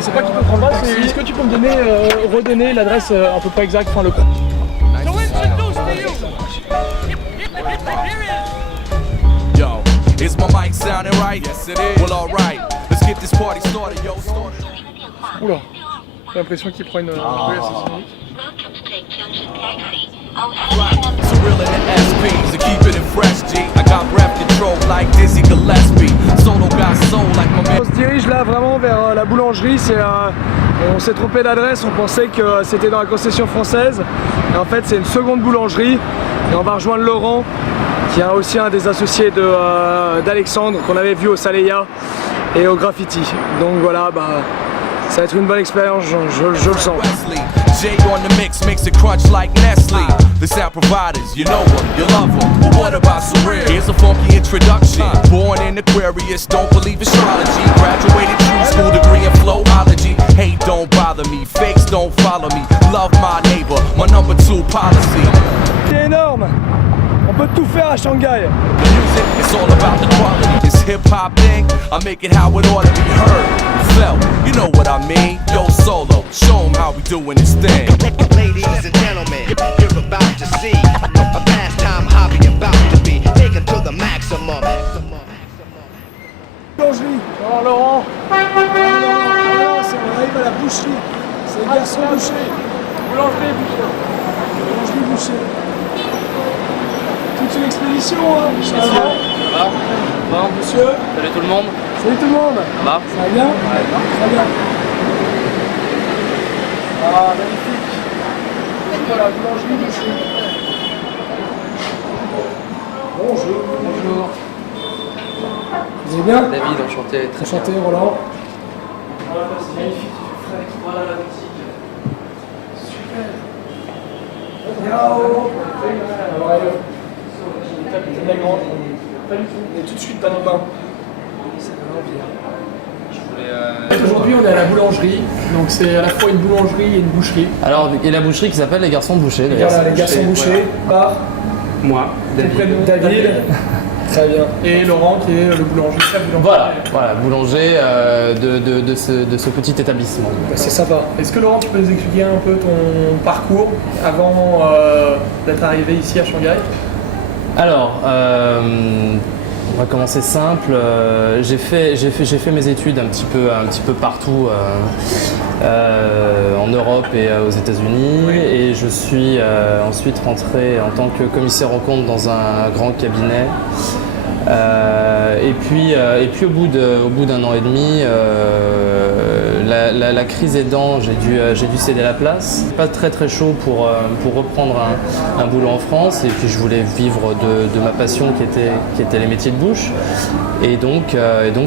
c'est pas que tu peux prendre là, c'est est-ce que tu peux me donner, redonner l'adresse à peu près exacte, enfin le compte. Yo, is my mic sounding right? Yes it is. Well alright, let's get this party started, yo. Oula, j'ai l'impression qu'il prend une assassinée. So real in the SPs to keep it in fresh G. I got breath control like Dizzy Gillespie. Solo got soul like my man. On se dirige là vraiment vers la boulangerie. On s'est trompé d'adresse, on pensait que c'était dans la concession française. Et en fait c'est une seconde boulangerie. Et on va rejoindre Laurent, qui est aussi un des associés d'Alexandre qu'on avait vu au Saleya et au Graffiti. Donc voilà, ça va être une bonne expérience, je le sens. Jay on the mix makes it crunch like Nestle. The sound providers, you know them, you love them. But what about surreal? Here's a funky introduction. Born in Aquarius, don't believe astrology. Graduated true school degree in flowology. Hate don't bother me, fakes don't follow me. Love my neighbor, my number 2 policy. C'est énorme. On peut tout faire à Shanghai. The music, it's all about the quality. This hip-hop thing, I make it how it ought to be heard. Felt, you know what I mean? Yo, Solo, show 'em how we doing this thing. Ladies and gentlemen, you're about to see a pastime hobby about to be taken to the maximum. Boulangerie. Oh Laurent. On arrive à la boucherie. C'est le garçon boucher. Boulangerie boucher. Toute une expédition, hein. Ça va? Bon. Monsieur. Salut tout le monde. Salut tout le monde. Ça va? Ça va bien? Ouais. Très bien. Ah, magnifique. Voilà, boulangerie boucher. Bonjour. Bonjour. Vous allez bien? David, enchanté. Très Enchanté, Roland. Voilà, c'est magnifique, il fait frais. Voilà la boutique. Super. Yo. C'est la grande. Pas du tout. On est tout de suite dans nos bains. Ça donne envie. Aujourd'hui, on est à la boulangerie. Donc, c'est à la fois une boulangerie et une boucherie. Alors, et la boucherie qui s'appelle Les Garçons Bouchers. Voilà, les garçons bouchers. Par Moi, David. David. Très bien. Et Laurent, qui est le boulanger. Voilà, boulanger de ce petit établissement. C'est sympa. Est-ce que Laurent, tu peux nous expliquer un peu ton parcours avant d'être arrivé ici à Shanghai? Alors, on va commencer simple. J'ai fait mes études un petit peu partout en Europe et aux États-Unis, et je suis ensuite rentré en tant que commissaire aux comptes dans un grand cabinet. Et puis au bout d'un an et demi, la crise aidant, j'ai dû céder la place. Pas très chaud pour reprendre un boulot en France, et puis je voulais vivre de ma passion qui était les métiers de bouche. Et donc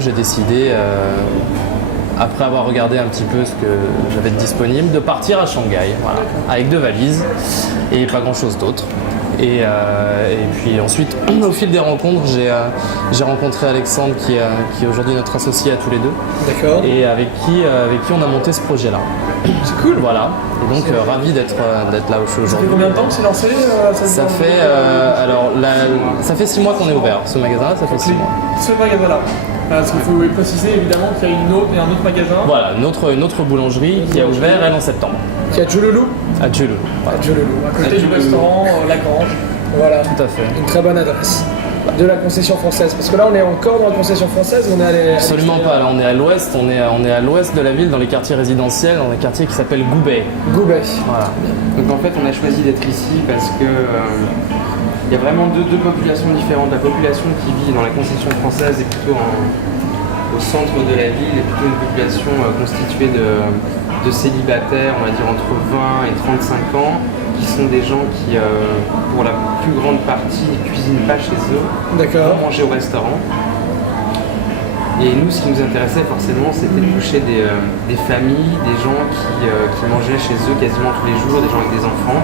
j'ai décidé, après avoir regardé un petit peu ce que j'avais de disponible, de partir à Shanghai, voilà, avec 2 valises et pas grand chose d'autre. Et puis ensuite, au fil des rencontres, j'ai rencontré Alexandre qui est aujourd'hui notre associé à tous les deux. D'accord. Et avec qui on a monté ce projet-là. C'est cool. Voilà. Et donc ravi d'être là où je suis aujourd'hui. Ça fait combien de temps que c'est lancé ça fait 6 mois qu'on est ouvert. Ce magasin-là, ça fait 6 mois. Ce magasin-là. Parce qu'il faut préciser évidemment qu'il y a un autre magasin. Voilà, une autre boulangerie qui a ouvert elle en septembre. Qui est à Djoloulou. À Djoloulou. Voilà. À Djoloulou, à côté du restaurant La Grange. Voilà. Tout à fait. Une très bonne adresse de la concession française. Parce que là, on est encore dans la concession française. On est allé. Absolument pas. Là, on est à l'ouest. On est à l'ouest de la ville, dans les quartiers résidentiels, dans un quartier qui s'appelle Goubet. Goubet. Voilà. Donc en fait, on a choisi d'être ici parce que il y a vraiment deux populations différentes. La population qui vit dans la concession française est plutôt au centre de la ville, est plutôt une population constituée de célibataires, on va dire entre 20 et 35 ans, qui sont des gens qui, pour la plus grande partie, ne cuisinent pas chez eux, vont manger au restaurant. Et nous, ce qui nous intéressait forcément, c'était de toucher des familles, des gens qui mangeaient chez eux quasiment tous les jours, des gens avec des enfants.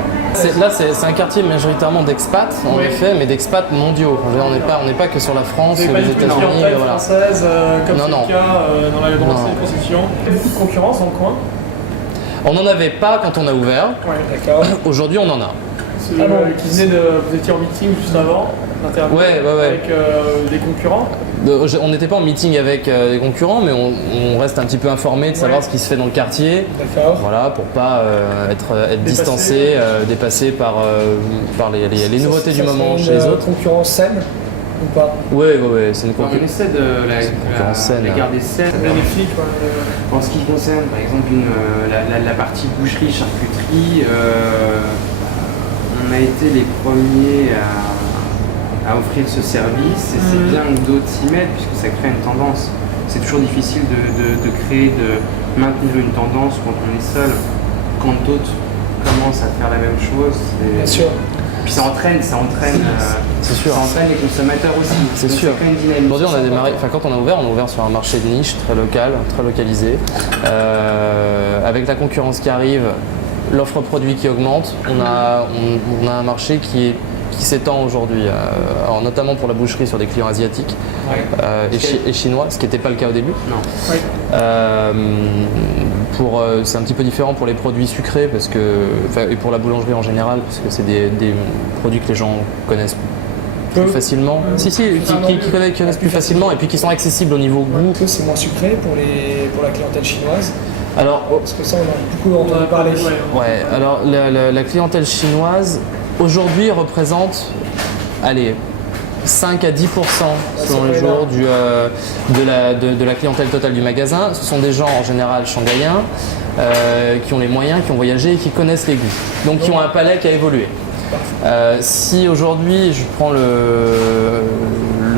Là, c'est un quartier majoritairement d'expats, en effet, mais d'expats mondiaux. On n'est pas que sur la France, les États-Unis. Voilà. Française, comme c'est le cas dans la grande concession. Il y a beaucoup de concurrence dans le coin. On n'en avait pas quand on a ouvert. Ouais, d'accord. Aujourd'hui, on en a. Vous étiez en meeting juste avant l'interview avec des concurrents. On n'était pas en meeting avec les concurrents, mais on reste un petit peu informé de savoir ce qui se fait dans le quartier. D'accord. Voilà, pour pas être distancé, dépassé par les nouveautés du moment chez les autres. Concurrence saine ou pas? Oui, c'est une On concurrence. essaie de concurrence saine. la garder saine. Bénéfique. En ce qui concerne par exemple la partie boucherie, charcuterie, on a été les premiers à offrir ce service et c'est bien que d'autres s'y mettent puisque ça crée une tendance. C'est toujours difficile de créer, de maintenir une tendance quand on est seul. Quand d'autres commencent à faire la même chose, Bien sûr. puis ça entraîne, C'est sûr. ça entraîne les consommateurs aussi. C'est Donc sûr. crée une dynamique. Aujourd'hui, on a démarré. Enfin, quand on a ouvert sur un marché de niche très local, très localisé. Avec la concurrence qui arrive, l'offre produit qui augmente, on a un marché qui s'étend aujourd'hui, alors notamment pour la boucherie sur des clients asiatiques et chinois, ce qui n'était pas le cas au début. Non. C'est un petit peu différent pour les produits sucrés et pour la boulangerie en général, parce que c'est des produits que les gens connaissent plus facilement. Qui connaissent plus facilement et puis qui sont accessibles au niveau goût. C'est moins sucré pour la clientèle chinoise. Alors, Parce que ça, on a beaucoup entendu parler. ouais, alors la clientèle chinoise aujourd'hui représente, 5 à 10% selon les jours de la clientèle totale du magasin. Ce sont des gens en général shanghaïens qui ont les moyens, qui ont voyagé et qui connaissent les goûts. Donc qui ont un palais qui a évolué. Si aujourd'hui je prends le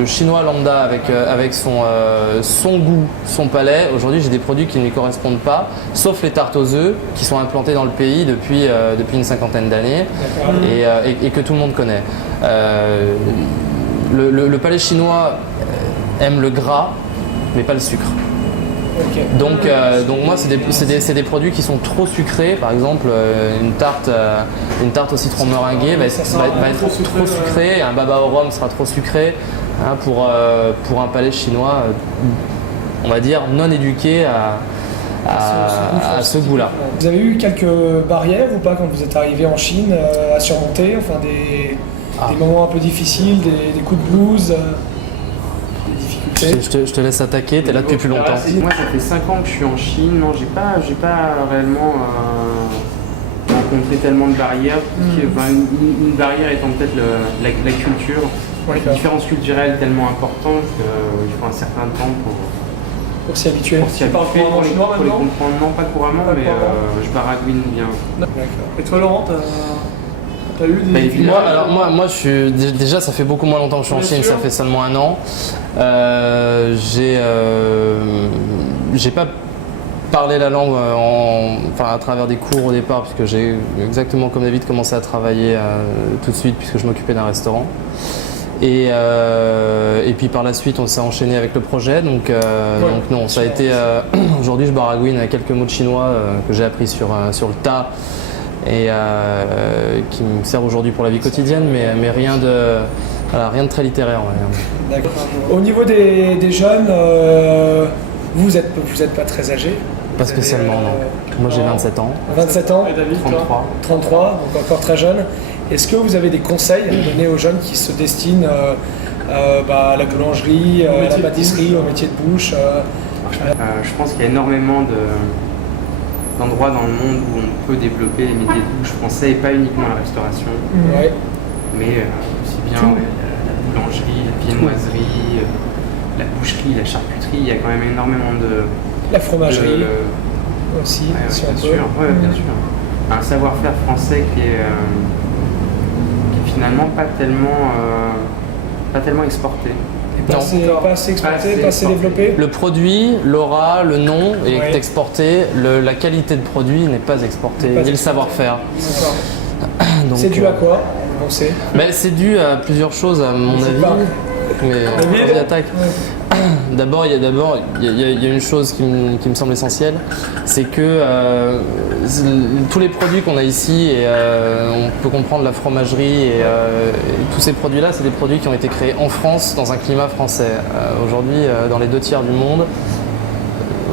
chinois lambda avec son goût, son palais, aujourd'hui j'ai des produits qui ne lui correspondent pas, sauf les tartes aux œufs qui sont implantées dans le pays depuis une cinquantaine d'années et que tout le monde connaît. Le palais chinois aime le gras, mais pas le sucre. Okay. Donc moi, c'est des produits qui sont trop sucrés. Par exemple, une tarte au citron meringuée va être trop sucrée, un baba au rhum sera trop sucré pour un palais chinois, on va dire, non éduqué à ce goût-là. Vous avez eu quelques barrières ou pas quand vous êtes arrivé en Chine à surmonter, enfin des moments un peu difficiles, des coups de blues, des difficultés? Je te laisse attaquer, t'es là depuis plus longtemps. Moi, ça fait 5 ans que je suis en Chine. Non, j'ai pas réellement rencontré tellement de barrières. Une barrière étant peut-être la culture. Une différence culturelle tellement importante qu'il faut un certain temps pour s'y habituer. Pour les comprendre. Non, pas couramment, mais je baragouine bien. D'accord. Et toi, Laurent, t'as eu des... Moi, déjà, ça fait beaucoup moins longtemps que je suis en Chine, ça fait seulement 1 an. J'ai pas parlé la langue à travers des cours au départ, puisque j'ai exactement comme David commencé à travailler tout de suite, puisque je m'occupais d'un restaurant. Et puis par la suite, on s'est enchaîné avec le projet. Donc non, ça a été. Aujourd'hui, je baragouine quelques mots de chinois que j'ai appris sur le tas et qui me servent aujourd'hui pour la vie quotidienne, mais rien de très littéraire. Ouais. D'accord. Au niveau des jeunes, vous êtes pas très âgé. Pas spécialement, non. Moi, j'ai 27 ans. 27 ans. Et David, 33. 33, donc encore très jeune. Est-ce que vous avez des conseils à donner aux jeunes qui se destinent à la boulangerie, à la pâtisserie, au métier de bouche Je pense qu'il y a énormément d'endroits dans le monde où on peut développer les métiers de bouche français et pas uniquement la restauration, mais aussi bien la boulangerie, la viennoiserie, la boucherie, la charcuterie. Il y a quand même énormément de... La fromagerie aussi, si on peut. Bien sûr. Un savoir-faire français qui est finalement pas tellement exporté. Pas assez exporté, pas assez développé. Le produit, l'aura, le nom est exporté, la qualité de produit n'est pas exportée, ni le savoir-faire. C'est dû à quoi, on sait? C'est dû à plusieurs choses à mon avis. Mais attaque. D'abord, il y a une chose qui me semble essentielle, c'est que tous les produits qu'on a ici, et on peut comprendre la fromagerie et tous ces produits-là, c'est des produits qui ont été créés en France dans un climat français. Aujourd'hui, dans les 2 tiers du monde,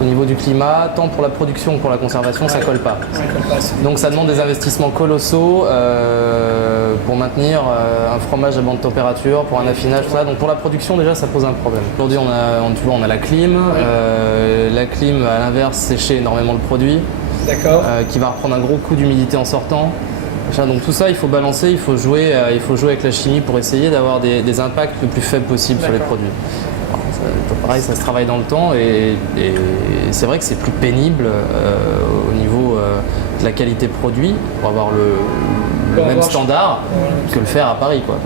au niveau du climat, tant pour la production que pour la conservation, ça colle pas. Donc ça demande des investissements colossaux pour maintenir un fromage à bonne température, pour un affinage, tout ça. Donc pour la production déjà ça pose un problème. Aujourd'hui on a la clim. La clim à l'inverse sécher énormément le produit. D'accord. Qui va reprendre un gros coup d'humidité en sortant. Donc tout ça il faut balancer, il faut jouer avec la chimie pour essayer d'avoir des impacts le plus faibles possible sur les produits. Pareil, ça se travaille dans le temps et c'est vrai que c'est plus pénible au niveau de la qualité produit pour avoir le même standard que le faire à Paris, quoi.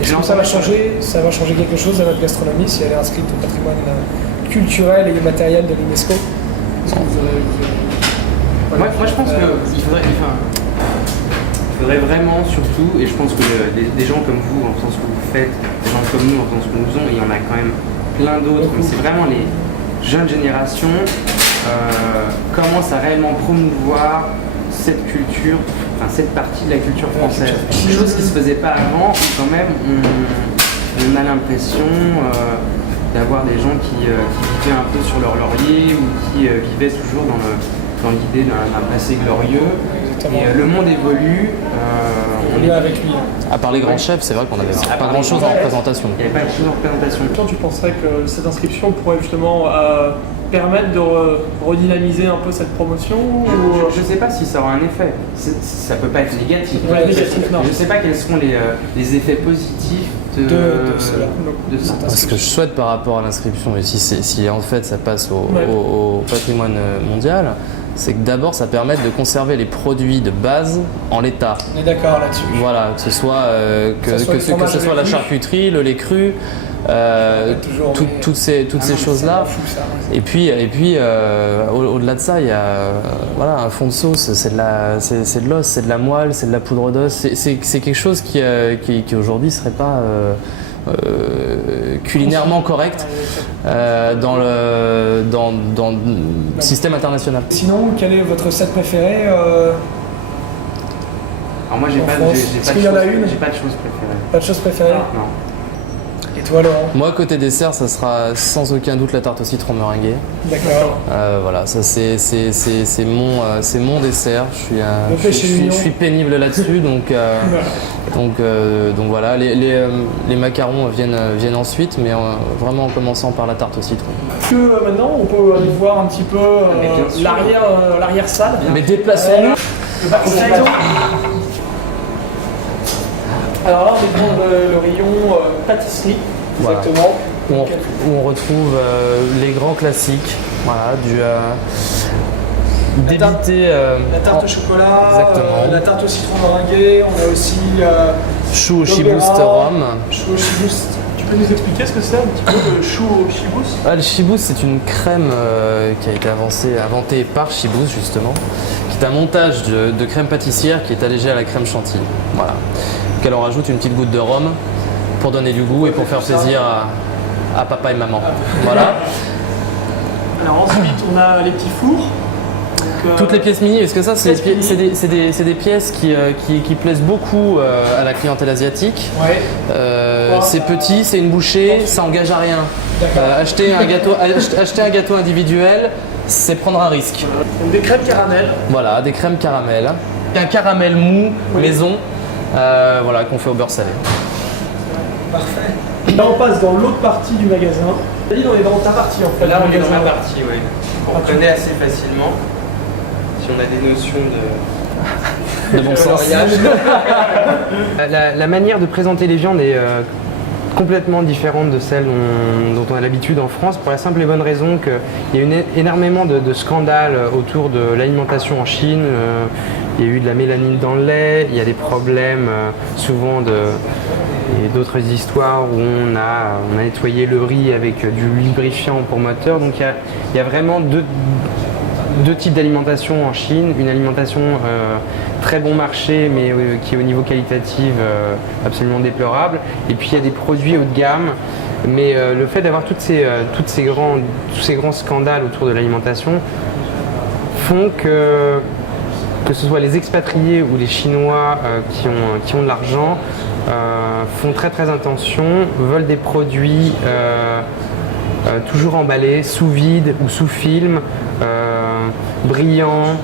Est-ce que ça va changer quelque chose à notre gastronomie si elle est inscrite au patrimoine culturel et immatériel de l'UNESCO? Moi je pense qu'il faudrait vraiment surtout, et je pense que des gens comme vous, en faisant ce que vous faites, des gens comme nous, en faisant ce que nous faisons, et il y en a quand même plein d'autres, mais c'est vraiment les jeunes générations commencent à réellement promouvoir cette culture, enfin cette partie de la culture française. Chose qui ne se faisait pas avant, où quand même on a l'impression d'avoir des gens qui vivaient un peu sur leur laurier ou qui vivaient toujours dans l'idée d'un passé glorieux. Et le monde évolue. On est avec lui. À part les grands chefs, c'est vrai qu'on n'avait pas grand chose en représentation. Il n'y avait pas grand chose en représentation. Quand tu penserais que cette inscription pourrait justement permettre de redynamiser un peu cette promotion Je ne sais pas si ça aura un effet. Ça ne peut pas être négatif. Non. Je ne sais pas quels seront les effets positifs de ça. Ce que je souhaite par rapport à l'inscription, et si en fait ça passe au patrimoine mondial, c'est que d'abord ça permette de conserver les produits de base en l'état. On est d'accord là-dessus. Voilà, que ce soit, la charcuterie, le lait cru, toutes ces choses-là. Et puis au-delà de ça, il y a un fond de sauce, c'est de l'os, c'est de la moelle, c'est de la poudre d'os. C'est quelque chose qui aujourd'hui serait pas culinairement correct dans le système international. Sinon, quelle est votre recette préférée Alors moi j'ai pas de chose préférée. Pas de chose préférée? Non. Et toi, Laurent? Moi, côté dessert, ça sera sans aucun doute la tarte au citron meringuée. D'accord. Voilà, ça c'est mon dessert. Je suis pénible là-dessus, donc voilà. Les macarons viennent ensuite, mais vraiment en commençant par la tarte au citron. Est-ce que maintenant on peut aller voir un petit peu l'arrière-salle? Mais déplaçons-nous. Alors là, on est dans le rayon pâtisserie, exactement. Où on retrouve les grands classiques, voilà, débité. La tarte au chocolat, exactement. la tarte au citron meringuée, on a aussi chou au chibouste rhum. Chou au chibouste. Tu peux nous expliquer ce que c'est un petit peu le chou au chibouste? Le chibouste, c'est une crème qui a été inventée par Chibouste justement, qui est un montage de crème pâtissière qui est allégée à la crème chantilly. Voilà. Donc on rajoute une petite goutte de rhum pour donner du goût et pour faire plaisir à papa et maman. Voilà. Alors ensuite, on a les petits fours. Toutes les pièces mini, parce que ça, c'est des pièces qui plaisent beaucoup à la clientèle asiatique. Ouais. C'est petit, c'est une bouchée, ça engage à rien. Acheter un gâteau individuel, c'est prendre un risque. Donc des crèmes caramel. Voilà, des crèmes caramel. Un caramel mou, maison, qu'on fait au beurre salé. Parfait. Là, on passe dans l'autre partie du magasin. On est dans ta partie en fait. Là, on est dans la partie, oui. On reconnaît assez facilement si on a des notions de bon sens. La manière de présenter les viandes est complètement différente de celle dont on a l'habitude en France, pour la simple et bonne raison qu'il y a eu énormément de scandales autour de l'alimentation en Chine. Il y a eu de la mélanine dans le lait, il y a des problèmes souvent et d'autres histoires où on a nettoyé le riz avec du lubrifiant pour moteur. Donc il y a vraiment deux types d'alimentation en Chine, une alimentation très bon marché mais qui est au niveau qualitatif absolument déplorable, et puis il y a des produits haut de gamme, mais le fait d'avoir tous ces grands scandales autour de l'alimentation font que ce soit les expatriés ou les Chinois qui ont de l'argent font très attention, veulent des produits toujours emballé, sous vide ou sous film, brillant,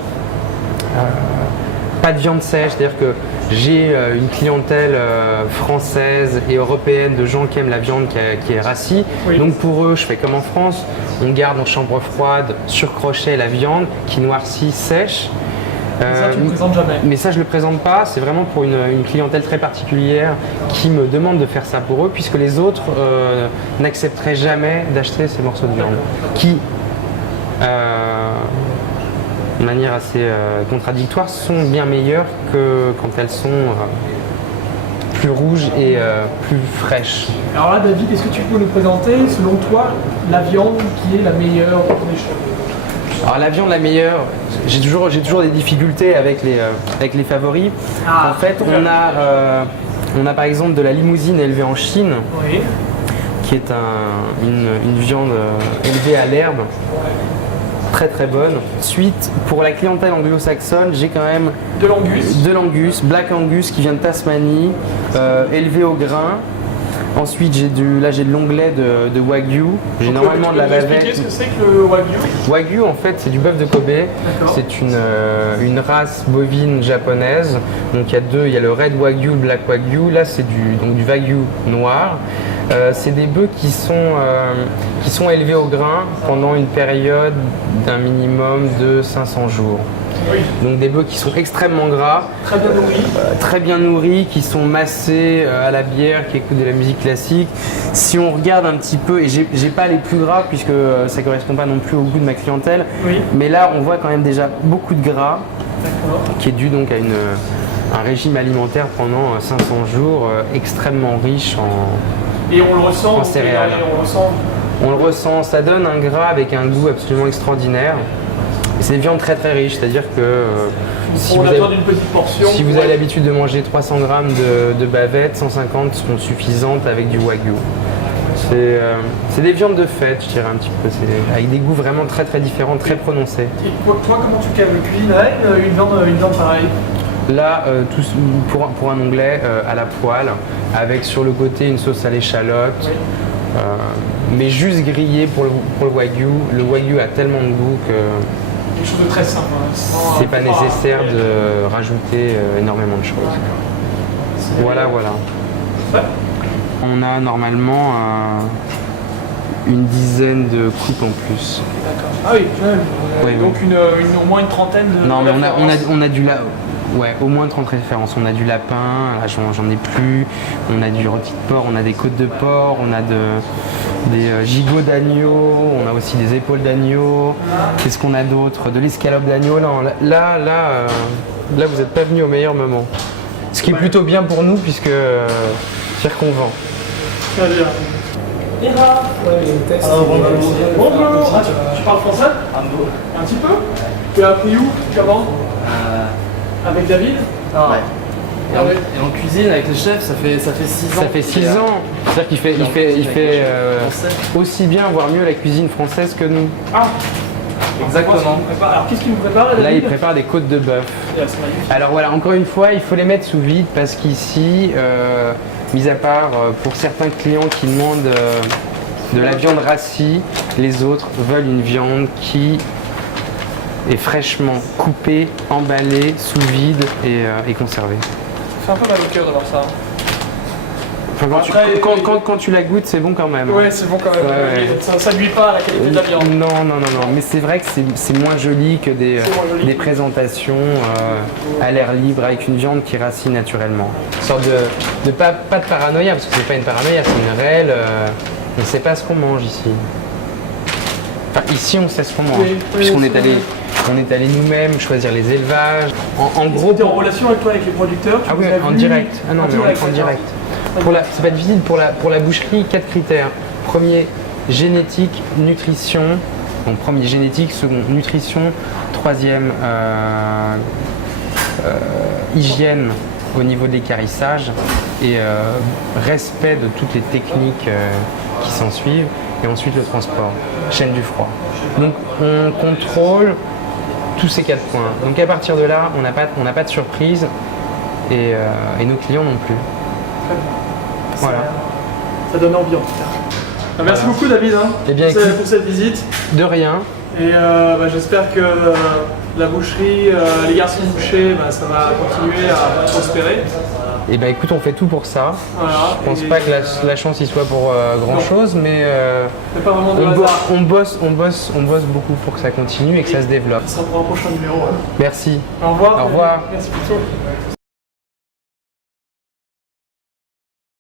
pas de viande sèche, c'est-à-dire que j'ai une clientèle française et européenne de gens qui aiment la viande qui est rassis. Oui. Donc pour eux, je fais comme en France, on garde en chambre froide, sur crochet, la viande qui noircit, sèche. Ça, tu ne le présentes jamais. Mais ça, je ne le présente pas, c'est vraiment pour une clientèle très particulière qui me demande de faire ça pour eux, puisque les autres n'accepteraient jamais d'acheter ces morceaux de viande. Qui, de manière assez contradictoire, sont bien meilleures que quand elles sont plus rouges et plus fraîches. Alors là, David, est-ce que tu peux nous présenter, selon toi, la viande qui est la meilleure des choses? Alors la viande la meilleure, j'ai toujours des difficultés avec les favoris. Ah, En fait, on a par exemple de la limousine élevée en Chine, Oui. qui est une viande élevée à l'herbe, très très bonne. Ensuite, pour la clientèle anglo-saxonne, j'ai quand même De l'angus. de l'angus, Black Angus qui vient de Tasmanie, élevé au grain. Ensuite, j'ai de l'onglet de Wagyu. J'ai normalement de la Tu peux nous expliquer bavette. ce que c'est que le Wagyu? Wagyu, en fait, c'est du bœuf de Kobe. D'accord. C'est une race bovine japonaise. Donc il y a le Red Wagyu, le Black Wagyu. Là, c'est du Wagyu noir. C'est des bœufs qui sont élevés au grain pendant une période d'un minimum de 500 jours. Oui. Donc des bœufs qui sont extrêmement gras, Très bien nourri. très bien nourris, qui sont massés à la bière, qui écoutent de la musique classique. Si on regarde un petit peu, et j'ai pas les plus gras puisque ça correspond pas non plus au goût de ma clientèle, Oui. mais là on voit quand même déjà beaucoup de gras, D'accord. qui est dû donc à un régime alimentaire pendant 500 jours extrêmement riche Et on le ressent. En céréales. Et on le ressent. On le ressent, ça donne un gras avec un goût absolument extraordinaire. Et c'est des viandes très très riches, c'est-à-dire que si On vous a avez, besoin d'une petite portion. si vous avez l'habitude de manger 300 grammes de bavette, 150 seront suffisantes avec du Wagyu. C'est des viandes de fête, je dirais un petit peu, avec des goûts vraiment très très différents, très prononcés. Et toi, comment tu cuisinerais une viande pareille? Là, pour un onglet à la poêle, avec sur le côté une sauce à l'échalote, Oui. mais juste grillé pour le Wagyu. Le Wagyu a tellement de goût que Quelque chose de très simple. Hein. Sans- c'est pas nécessaire de rajouter énormément de choses. Voilà. Ouais. On a normalement une dizaine de coupes en plus. D'accord. Ah oui, quand même. Oui, Donc au moins une trentaine de. Non, mais références. on a ouais, au moins 30 références. On a du lapin, là j'en ai plus, on a du rôti de porc, on a des côtes de porc, on a des gigots d'agneau, on a aussi des épaules d'agneau. Qu'est-ce qu'on a d'autre? De l'escalope d'agneau. Là, vous n'êtes pas venu au meilleur moment. Ce qui est plutôt bien pour nous puisque c'est qu'on vend. Très bien. Bonjour. Ah, tu parles français? Un petit peu. Tu as appris où? Comment? Avec David? Et en cuisine avec les chefs, ça fait 6 ans. Ça fait 6 ans. C'est-à-dire qu'il fait aussi bien, voire mieux la cuisine française que nous. Ah. Exactement. Alors qu'est-ce qu'il nous prépare David? Là, il prépare des côtes de bœuf. C'est magnifique. Alors voilà, encore une fois, il faut les mettre sous vide parce qu'ici, mis à part pour certains clients qui demandent de la viande rassie, les autres veulent une viande qui est fraîchement coupée, emballée, sous vide et conservée. Ça fait un peu mal au cœur de voir ça. Enfin, Après, quand tu la goûtes, c'est bon quand même. Ouais, c'est bon quand même. Ouais. Ça nuit pas à la qualité de la viande. Non, mais c'est vrai que c'est moins joli que des joli. présentations à l'air libre avec une viande qui rassit naturellement. Une sorte de pas de paranoïa, parce que c'est pas une paranoïa, c'est une réelle. On ne sait pas ce qu'on mange ici. Enfin, ici, on sait ce qu'on mange, Oui, puisqu'on c'est est allé nous-mêmes choisir les élevages. En gros, Tu es en relation avec toi, avec les producteurs? ah oui, en direct. Ah non, mais en direct. C'est pas difficile pour la boucherie, 4 critères. Premier, génétique, nutrition. Donc premier, génétique. Second, nutrition. Troisième, hygiène au niveau de l'équarrissage et respect de toutes les techniques qui s'en suivent. Et ensuite le transport, chaîne du froid. Donc on contrôle tous ces 4 points. Donc à partir de là, on n'a pas de surprise et nos clients non plus. Voilà. Ça donne envie en tout cas. Merci Voilà. beaucoup David Eh bien, pour, écoute- pour cette visite. De rien. Et j'espère que la boucherie, les garçons bouchers, ça va continuer à prospérer. Et ben écoute, on fait tout pour ça. Voilà. Je pense Et pas que la chance y soit pour grand chose, mais c'est pas vraiment de on, hasard. on bosse beaucoup pour que ça continue et que ça se développe. Ça sera pour un prochain numéro. Merci. Au revoir. Au revoir. Merci pour tout.